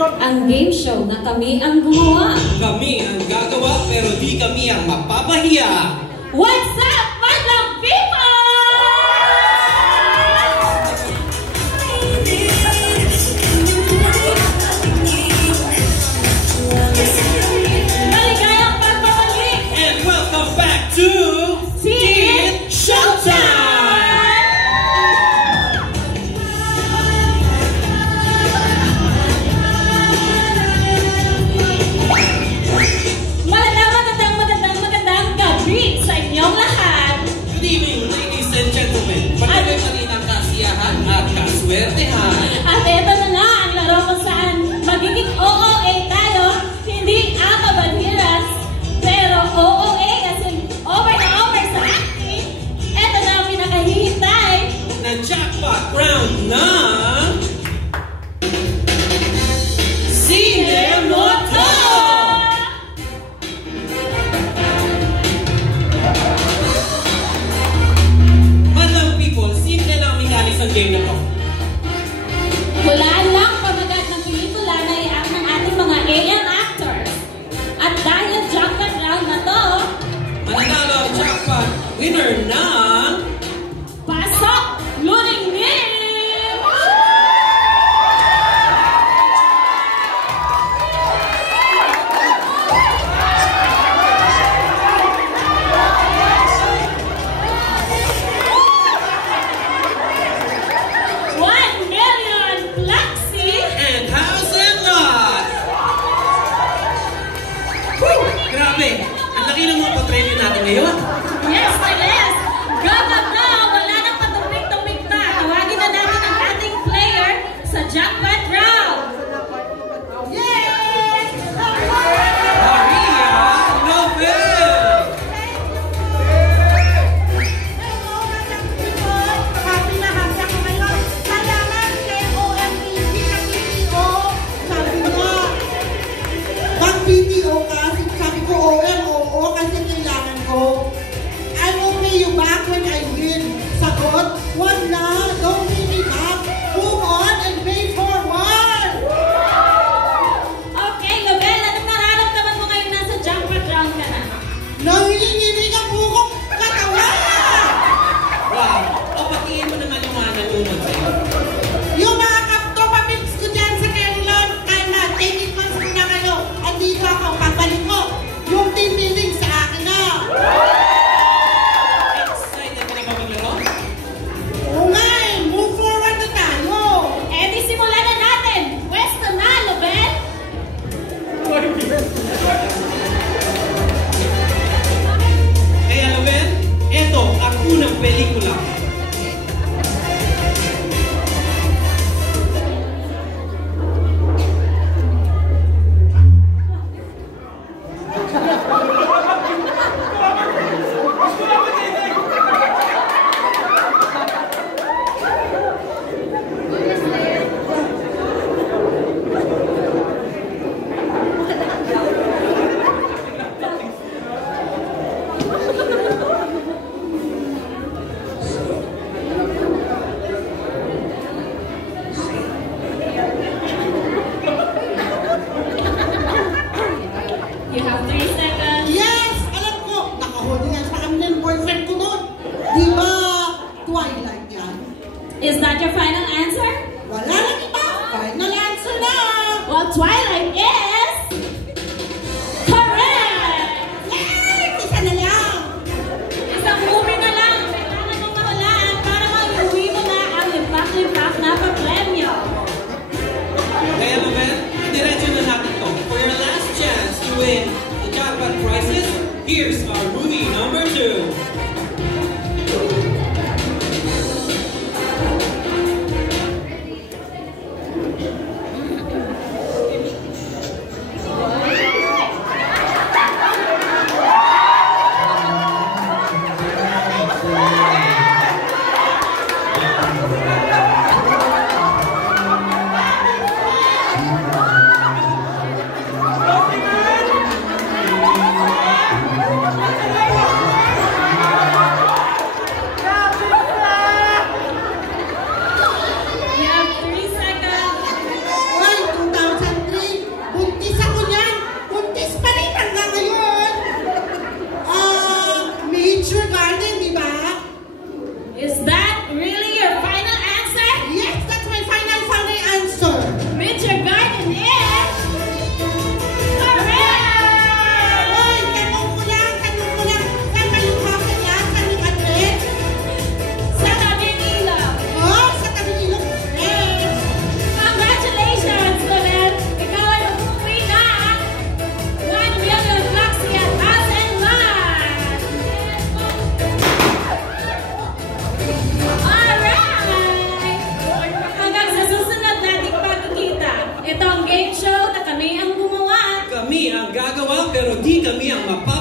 Ang game show na kami ang gumawa. Kami ang gagawa pero di kami ang mapapahiya. What's up, madlang people? Maligayang pagbabalik! And welcome back to Teen Showtime! Magandang gabi sa inyong lahat. Good evening, ladies and gentlemen. Patuloy pa rin ang kasiyahan at kaswertehan. At ito na nga ang laro kung saan magiging OOA tayo, hindi akabanhiras, pero OOA as in over na over sa acting. Ito na ang pinakahihintay Na jackpot round na Sine Moto! Madlang people, simple lang ang mechanics ng game na to. Hulaan lang pamagat ng pelikula na i-act ng ating mga alien actors. At dahil jackpot round na to, Mananalo ang jackpot winner ng pasok Luning Nim! And House and Lot! Woo! Grabe! Ang laki ng mga patrelyo natin ngayon. Yes, yes! Gabag na! Wala nang patupik-tupik pa! Tawagin na natin ang ating player sa jackpot round! Yes! Maria Nobel! Happy na happy ako ngayon. Kailangan kay OMPG na PTO. Sabi nga, pag PTO ka, sabi ko OM, kasi kailangan ko. I will pay you back when I win. Sagot, wag na, don't pay me back. Move on and pay forward. Okay, Lobel, anong nararamdaman mo ngayon nasa jackpot round ka na? Nanginginig ang buko katawan. Wow! O patiin mo naman yung mga nanonood sa'yo. Yung mga kaptopamits ko dyan sa Carolyn, kaya na, take it months muna kayo. Andito ako, pagbalik ko. Yung team building sa akin na. Excited ka na ba maglaro? Oo nga eh, move forward na tayo. Eh di simulan na natin! Pwesto na, Lobel! Kaya Nobel, eto ang unang pelikula. You have 3 seconds. Yes, alam ko, nakahuli yan sa amin ng boyfriend ko noon. Di ba, Twilight yan? Is that your final answer? Wala na iba, final answer na. Well, Twilight is... correct! Yes, isa na lang. Isang movie na lang. Kailangan mong mahulaan para mag-uwi mo na ang limpak-limpak na papremyo. Kaya Nobel, diretso na natin to. For your last chance to win the jackpot prizes, here's our movie number 2. Is that really your final answer? Yes, that's my final answer. Winter Garden is correct! Oy, tanong ko lang. Saan malukha ka yan? Saan yung address? Sa tabing ilog. Oh, sa tabing ilog. Yes. Congratulations, Loren! Ikaw ay umuwi na 1 million Galaxy at Asenman! Alright! Hanggang sa susunod nating pagkikita, ito ang game show na kami ang gumawa. Kami ang gagawa pero di kami ang mapapagawa.